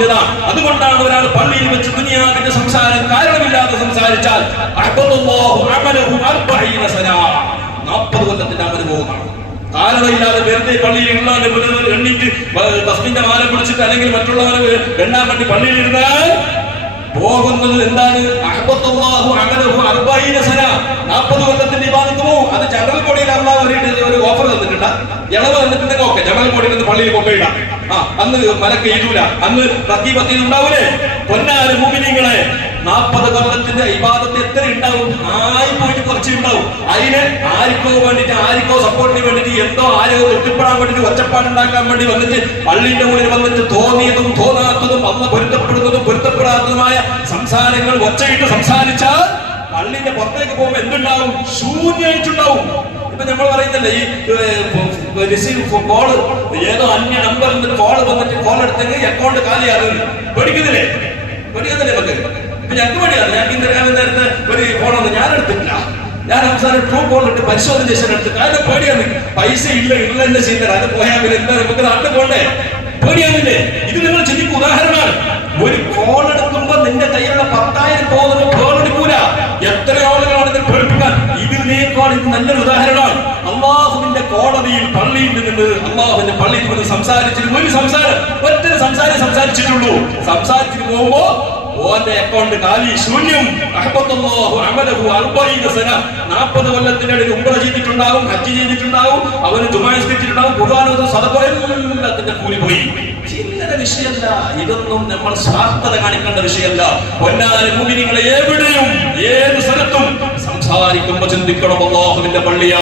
അള്ളാഹുവിന്റേതാണ്. അതുകൊണ്ടാണ് ഒരാൾ പള്ളിയിൽ വെച്ച് ദുനിയാവിന്റെ സംസാരം കാരണമില്ലാതെ സംസാരിച്ചാൽ 40 കൊല്ലത്തിന്റെ അമല് പോകുന്നതാണ്. കാരണമില്ലാതെ വെറുതെ പള്ളിയിൽ എണ്ണിട്ട് തസ്മിന്റെ മാല പിടിച്ചിട്ട് അല്ലെങ്കിൽ മറ്റുള്ളവരെ എണ്ണാൻ വേണ്ടി പള്ളിയിൽ ഇരുന്നാൽ പോകുന്നത് എന്താണ്? 40 കൊല്ലത്തിന്റെ ഇബാദത്ത് പോകും. അത് ജനറൽ ബോഡിയിൽ അള്ളാഹു ഒരു ഓഫർ തന്നിട്ടുണ്ട്, ഇളവ് തന്നിട്ടുണ്ടെങ്കിൽ ഓക്കെ, ജനറൽ ബോഡിയിൽ നിന്ന് പള്ളിയിൽ കൊണ്ടുപോയിടാം. അന്ന് മലക്ക് എഴുതൂല, അന്ന് റക്കീബത്തിൽ ഉണ്ടാവൂലേ. പൊന്നാല് മുഅ്മിനീങ്ങളെ, 40 കൊല്ലത്തിന്റെ ഇബാദത്ത് എത്ര ഉണ്ടാവും? ആയി പോയിട്ട് കുറച്ച് ഉണ്ടാവും. അതിന് ആർക്കോ വേണ്ടിട്ട്, ആർക്കോ സപ്പോർട്ടിന് വേണ്ടിട്ട്, എന്തോ ആരോ തൃപ്തിപ്പെടാൻ വേണ്ടിട്ട്, ഒച്ചപ്പാടുണ്ടാക്കാൻ വേണ്ടി വന്നിട്ട് പള്ളിന്റെ മുന്നിൽ വന്നിട്ട് തോന്നിയതും തോന്നാത്തതും അന്ന് പൊരുത്തപ്പെടുന്നതും പൊരുത്തപ്പെടാത്തതുമായ സംസാരങ്ങൾ ഒച്ചയിട്ട് സംസാരിച്ചാൽ പള്ളിന്റെ പുറത്തേക്ക് പോകുമ്പോ എന്തുണ്ടാവും? ശൂന്യമായിട്ടുണ്ടാവും. ഇപ്പൊ നമ്മൾ പറയുന്നില്ലേ, ഈ റിസീവ് കോള്, ഏതോ അന്യ നമ്പറിൽ നിന്ന് കോള് വന്നിട്ട് കോൾ എടുത്തെങ്കിൽ അക്കൗണ്ട് കാലിയാകുന്നു. പേടിക്കുന്നില്ലേ? പേടിക്കുന്നില്ലേ നമുക്ക്? ഇപ്പൊ ഞങ്ങൾക്ക് പേടിയാണ്. ഞങ്ങൾക്ക് ഇന്നലെ നേരത്തെ ഒരു ഫോണൊന്നും ഞാൻ എടുത്തിട്ടില്ല. ഞാൻ അവസാനം ട്രൂ കോൾ ഇട്ട് പരിശോധന ചെയ്ത് എടുത്തു. കാരണം പേടിയാണ്. പൈസ ഇല്ല എന്നെ ചെയ്യുന്നത്, അത് പോയാൽ പിന്നെ എന്താ നമുക്ക് നാട്ടിൽ പോണ്ടേ? പേടിയാണില്ലേ? ഇത് നിങ്ങൾ ചിന്തിക്കും. ഉദാഹരണമാണ്, ഒരു കോൾ എടുക്കുമ്പോ നിന്റെ കയ്യിലുള്ള 10,000 പോകുന്ന കോൾ എടുക്കൂല. എത്ര ആളുകളാണ് ഇതിൽ പേടിപ്പിക്കാൻ? ഇതിനേക്കാൾ ഇത് നല്ലൊരു ഉദാഹരണമാണ്. അള്ളാഹുവിന്റെ കോടതിയിൽ പള്ളിയിൽ നിന്ന്, അള്ളാഹുവിന്റെ പള്ളിയിൽ നിന്ന് സംസാരിച്ചിട്ട് ഒരു സംസാരം, ഒറ്റ സംസാരിച്ചിട്ടുള്ളൂ. സംസാരിച്ചിട്ട് പോകുമ്പോ ഓന്റെ അക്കൗണ്ട് കാലി, ശൂന്യം. 40 കൊല്ലത്തിനിടയിൽ ഉംറ ചെയ്തിട്ടുണ്ടാവും, ഹജ്ജ് ചെയ്തിട്ടുണ്ടാവും, അവന് ജുമാ നിസ്കരിച്ചിട്ടുണ്ടാവും, ഖുർആൻ സദഖ, എല്ലാത്തിന്റെ കൂലി പോയി. ചില്ലറ വിഷയമല്ല. ഇതൊന്നും നമ്മൾ സ്വാർത്ഥത കാണിക്കേണ്ട വിഷയമല്ല. പൊന്നാര മുഅ്മിനീങ്ങളെ, എവിടെയും ഏത് സ്ഥലത്തും സംസാരിക്കുമ്പോ ചിന്തിക്കണം, അല്ലാഹുവിന്റെ പള്ളിയാണ്.